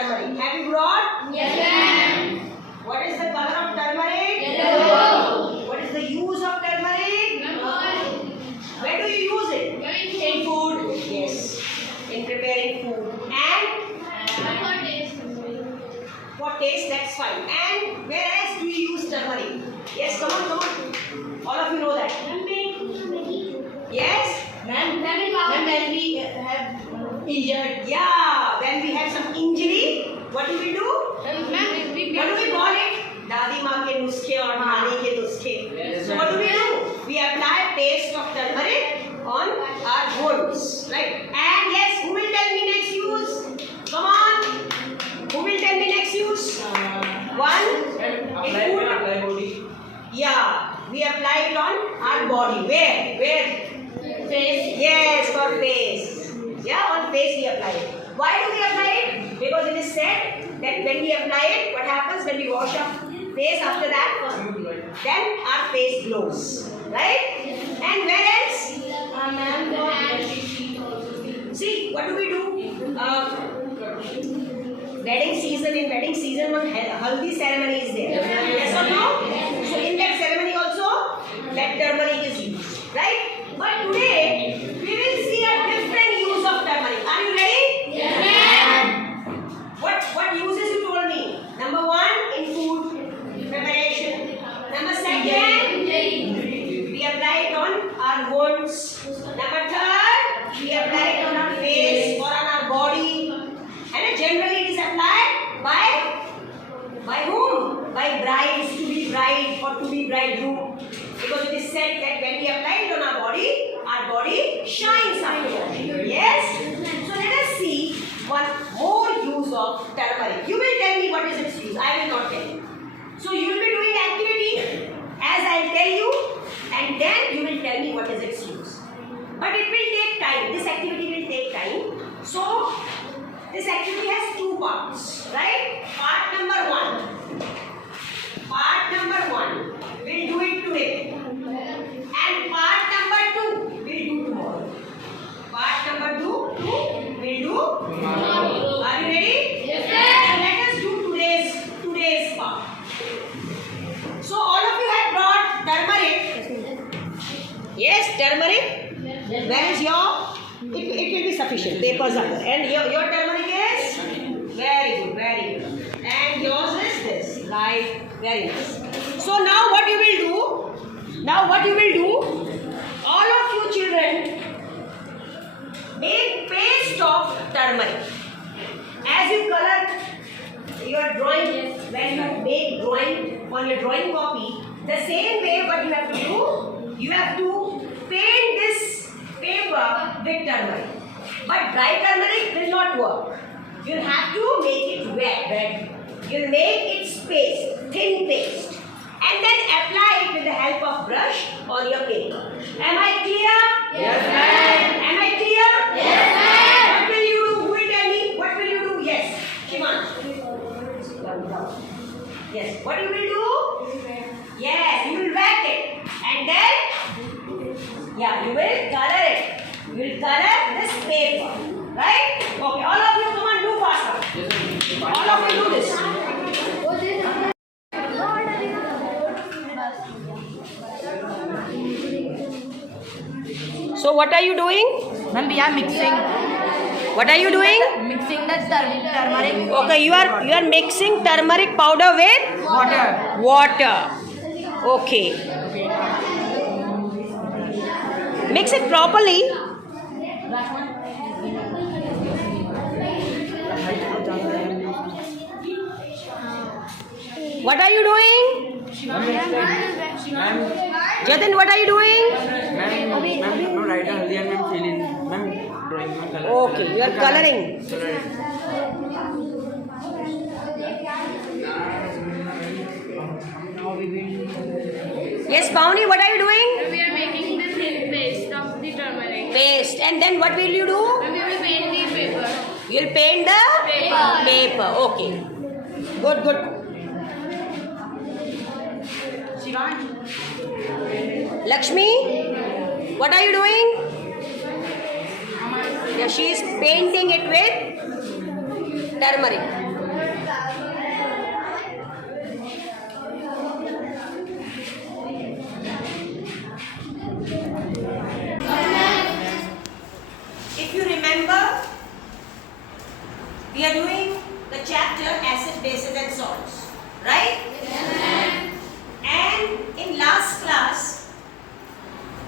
turmeric. Have you brought? Yes, ma'am. What is the color of turmeric? Yellow. What is the use of turmeric? Ma'am. Where do you use it? In food. Yes. In preparing food. And for taste, that's fine. And where else do you use turmeric? Yes, come on, come on. All of you know that. Yes? Ma'am, when we have injured. Yeah, when we have some injury, what do we do? Ma'am, What do we call it? Dadi maa ke nuskhe aur nani ke nuskhe. So what do? We apply paste of turmeric on our wounds, right? And yes, who will tell me next use? Come on. Who will tell me next use? One. Yeah, we apply it on our body. Where? Face. Yes, for face. Yeah, on face we apply it. Why do we apply it? Because it is said that when we apply it, what happens when we wash our face after that? Then our face glows. Right? And where else? See, what do we do? Wedding season, one haldi ceremony is there. Yes or no? So in that ceremony also, that turmeric is used. Right? But today, we will see a different use of turmeric. Are you ready? Yes, ma'am. What uses you told me? Number one, in food preparation. Number second, we apply it on our wounds. Number third, we apply it on our face or on our body. And generally it is applied by whom? By brides, to be bride or to be bridegroom. Because it is said that when we apply it on our body shines afterwards. Yes? So let us see one more use of turmeric. You will tell me what is its use. I will not tell you. So you will be doing activity as I will tell you, and then you will tell me what is its use. But it will take time. This activity will take time. So this activity has two parts, right? Part number one, we'll do it today. And part number two, we'll do tomorrow. Part number two, we'll do tomorrow. Are you ready? Yes, ma'am. Let us do today's part. So all of you have brought turmeric. Yes, turmeric. Where is your? It will be sufficient. Papers are there. And your turmeric is? Very good, very good. And yours is this. Right. Very nice. So now what you will do? All of you children make paste of turmeric. As you color your drawing, when you make drawing on your drawing copy, the same way what you have to do, you have to paint this paper with turmeric. But dry turmeric will not work. You'll have to make it wet. You'll make its paste, thin paste. And then apply it with the help of brush on your paper. Am I clear? Yes, ma'am. Am I clear? Yes, ma'am. What will you do? Who will tell me? What will you do? Yes. Shivan. Yes. What you will do? Yes, you will wet it. And then, yeah, you will color it. You will color this paper. Right? Okay, all of you come on, do faster. All of you do this. So what are you doing? Ma'am, we are mixing. What are you doing? Mixing the turmeric. Okay, you are mixing turmeric powder with water. Okay. Mix it properly. What are you doing? Jatin, what are you doing? Ma'am, no writer haldi and ma'am fill in. Ma'am, drawing में color. Okay, you are coloring. Yes, Pawnee, what are you doing? We are making the thin paste of the turmeric. Paste. And then what will you do? And we will paint the paper. You'll paint the paper. Okay. Good. Lakshmi, what are you doing? Yeah, she is painting it with turmeric. If you remember, we are doing the chapter acid, bases and salts, right? And in last class,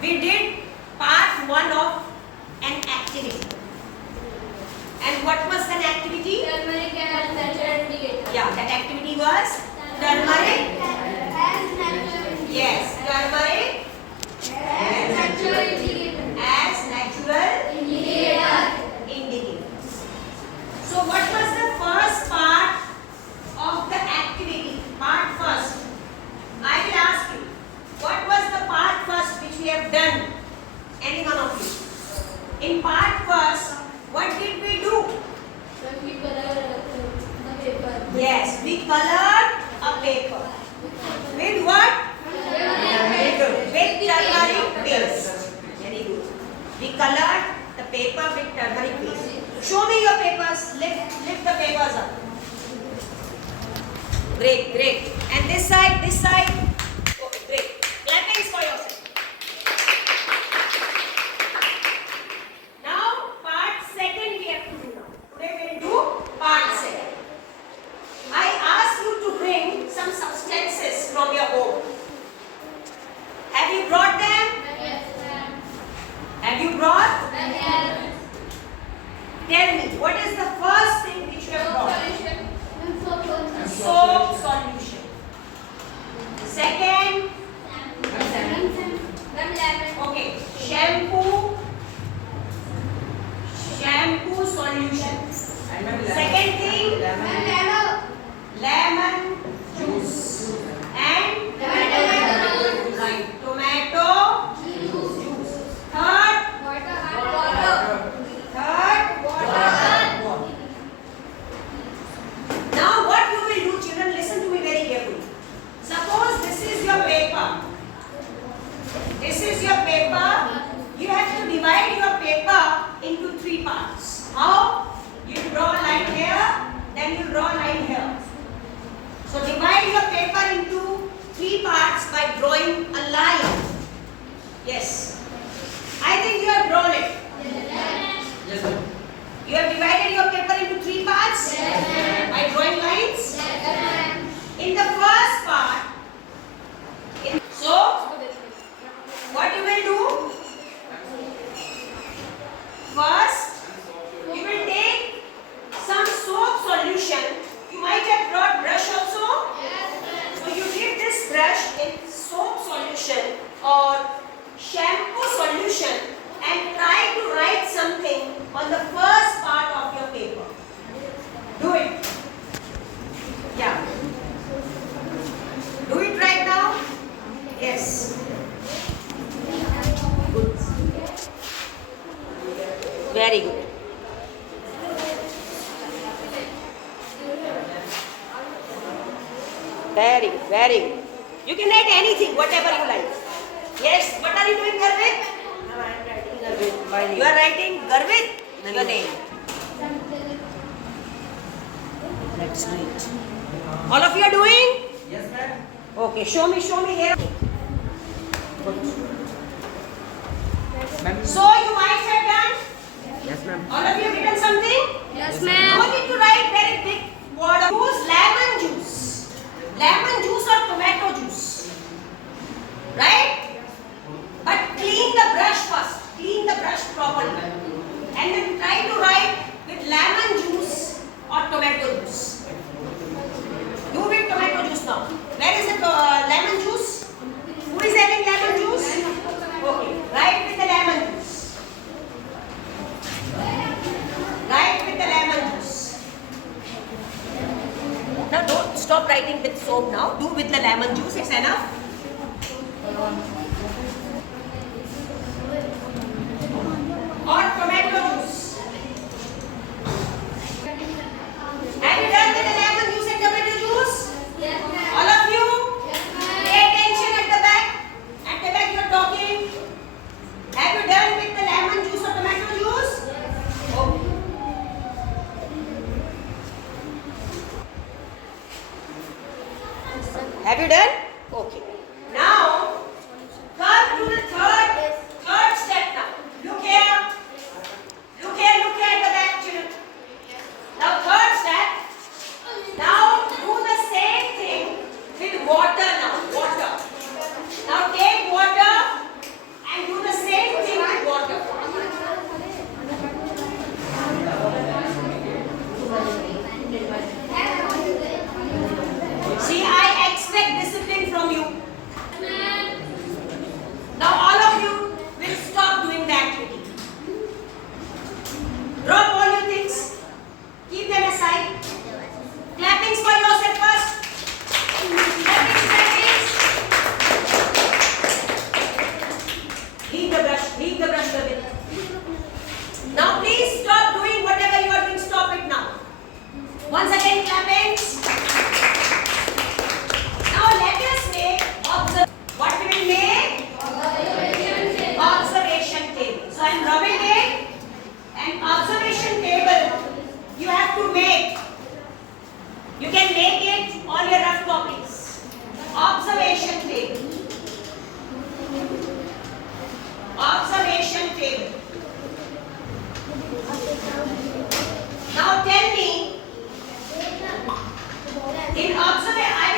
we did part 1 of an activity. And what was that activity? Turmeric and natural indicator. Yeah, that activity was turmeric. Yes, turmeric Natural indicator. as natural indicator. So what was the first part of the activity? Part first. I will ask you, what was the part first which we have done? Any one of you? In part first, what did we do? Yes, we colored a paper. With what? With turmeric paste. Very good. We colored the paper with turmeric paste. Show me your papers. Lift the papers up. Great, great. And this side, this side. Okay, great. Clapping for yourself. Now, part second we have to do now. Today we will do part second. I ask you to bring some substances from your home. Have you brought them? Have you brought? Tell me, what is the first thing which you have brought? Soap solution. Second, okay, shampoo solution. Second thing, lemon juice and right, tomato juice. Third, water. Now what you will do, children, listen to me very carefully. Suppose this is your paper. This is your paper. You have to divide your paper into 3 parts. How? You draw a line here, then you draw a line here. So divide your paper into 3 parts by drawing a line. Yes. I think you have drawn it. Yes, ma'am. You have divided your paper into 3 parts by drawing lines. In the first part, so what you will do? First, you will take some soap solution. You might have brought brush also. So you dip this brush in soap solution or shampoo solution and try to write something on the first part of your paper. Do it. Yeah. Do it right now. Yes. Good. Very good. Very good, very good. You can write anything, whatever you like. Yes, what are you doing, Garvit? Ma'am, I am writing Garvit. My name. You are writing Garvit, your name. That's great. All of you are doing? Yes, ma'am. Okay, show me here. Ma'am. So you might have done? Yes, ma'am. All of you have written something? Yes, No ma'am. need to write very big word. Use lemon juice. Lemon juice or tomato juice. Right? But clean the brush first. Clean the brush properly. And then try to write with lemon juice or tomato juice. Do with tomato juice now. Where is the lemon juice? Who is having lemon juice? Okay. Write with the lemon juice. Write with the lemon juice. Now don't stop writing with soap now. Do with the lemon juice. It's enough. Or tomato juice. Have you done with the lemon juice and tomato juice? All of you? Pay attention at the back. At the back you are talking. Have you done with the lemon juice or tomato juice? Okay. Have you done? Okay. Now, come to the third step now. Look here. Look here, look here at the back, children. Now, third step. Now, do the same thing with water now. Water. Now, take water and do the same thing with water. See, I expect discipline from you. Now all of you will stop doing the activity. Drop all your things. Keep them aside. Clappings for yourself first. Clappings, clappings. Leave the brush a bit. Now please stop doing whatever you are doing. Stop it now. Once again, clappings. Now let us make what we will make? Observation table. So I am rubbing it. An observation table you have to make. You can make it on your rough copies. Observation table. Observation table. Now tell me. In observation, I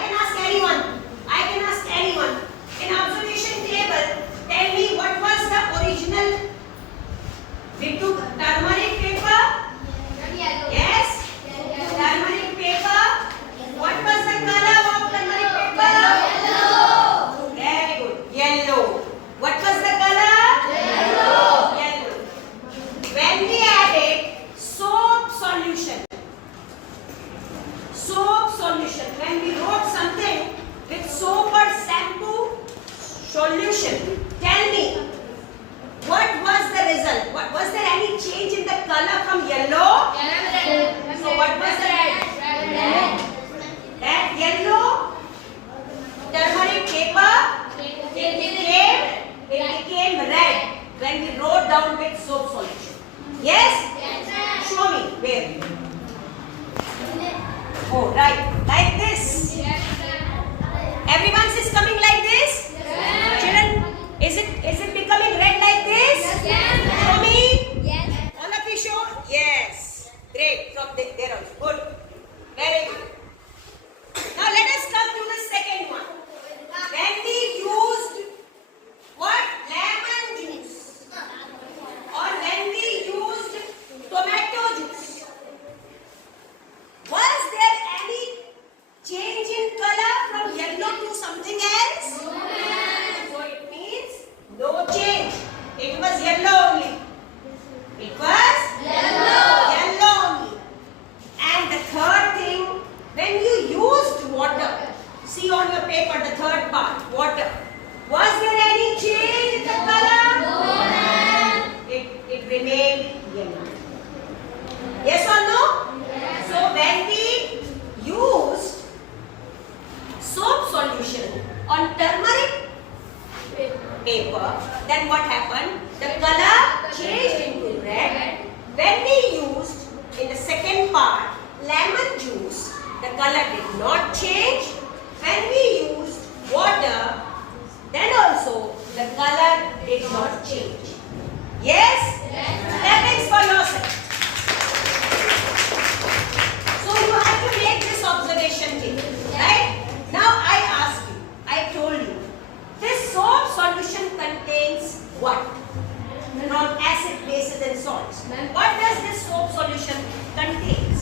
can ask anyone. I can ask anyone. In observation table, tell me what was the original. We took turmeric paper. Yes. Turmeric paper. What was the color of turmeric paper? Yellow. Very good. Yellow. What was the color? Yellow. Yellow. When we added soap solution. Soap solution. When we wrote something with soap or shampoo solution, tell me what was the result? Was there any change in the color from yellow? So what was the red? That yellow turmeric paper, it became red when we wrote down with soap solution. Yes? Show me where. Oh, right. Like this. Everyone's is coming like this? Children, is it becoming red like this? Show me. All of you show? Yes. Great. From there also. Good. Very good. Now let us come to the second one. When we used what? Lemon juice. Or when we used tomato juice. Was there any change in color from yellow to something else? No. So it means no change. It was yellow only. It was yellow only. And the third thing, when you used water, see on your paper the third part, water. Was there any change in the color? No. It remained yellow. Yes or no? Yes. So when we used soap solution on turmeric paper, then what happened? The color changed into red. When we used in the second part lemon juice, the color did not change. When we used water, then also the color did not change. Yes? Clappings for yourself. So you have to make this observation table, right? Now I ask you, I told you, this soap solution contains what? From acid, bases and salts. What does this soap solution contain?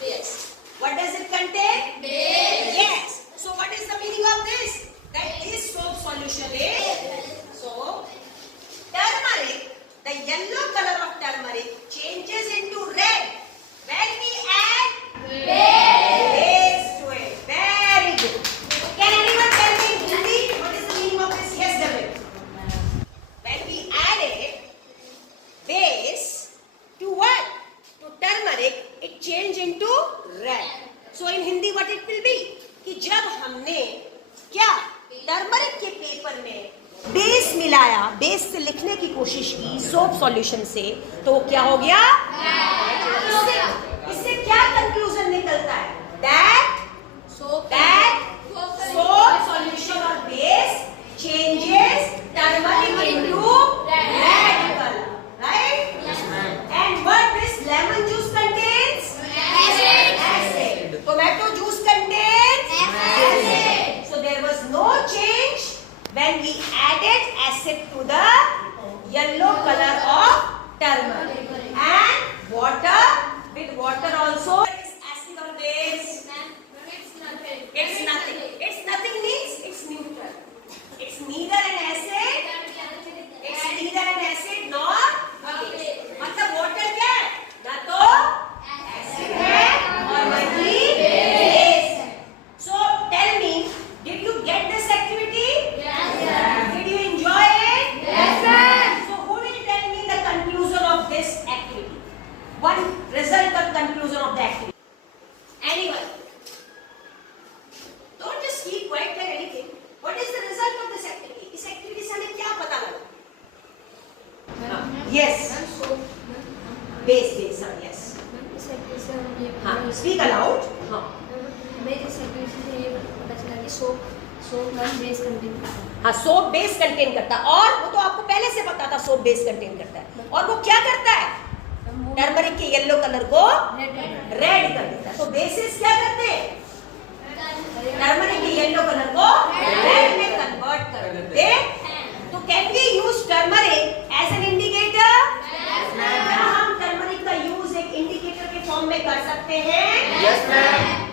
Yes. What does it contain? Base. Yes. So what is the meaning of this? That this soap solution is, so turmeric, the yellow color of turmeric changes into red when we add base to it. Very good. Can anyone tell me in Hindi what is the meaning of this? Yes, David. When we added base to what? To turmeric, it changed into red. So in Hindi what it will be? कि जब हमने क्या turmeric के paper में base मिलाया, base से लिखने की कोशिश की सोप सॉल्यूशन से, तो वो क्या हो गया? इससे क्या कंक्लूजन निकलता है? That result or conclusion of the activity. Anyone? Don't just keep quiet for anything. What is the result of this activity? इस activity से हमें क्या पता लगा? Yes. Base, yes. हाँ, speak aloud. हाँ. हाँ, सोप बेस कंटेन करता है और वो तो आपको पहले से पता था सोप बेस कंटेन करता है और वो क्या करता है टर्मरिक के येलो कलर को रेड कर देता है तो बेसिस क्या करते हैं टर्मरिक के येलो कलर को रेड में कन्वर्ट कर देते हैं तो can we use turmeric as an indicator क्या हम टर्मरिक का यूज एक इंडिकेटर के फॉर्म में कर सकते हैं Yes, ma'am.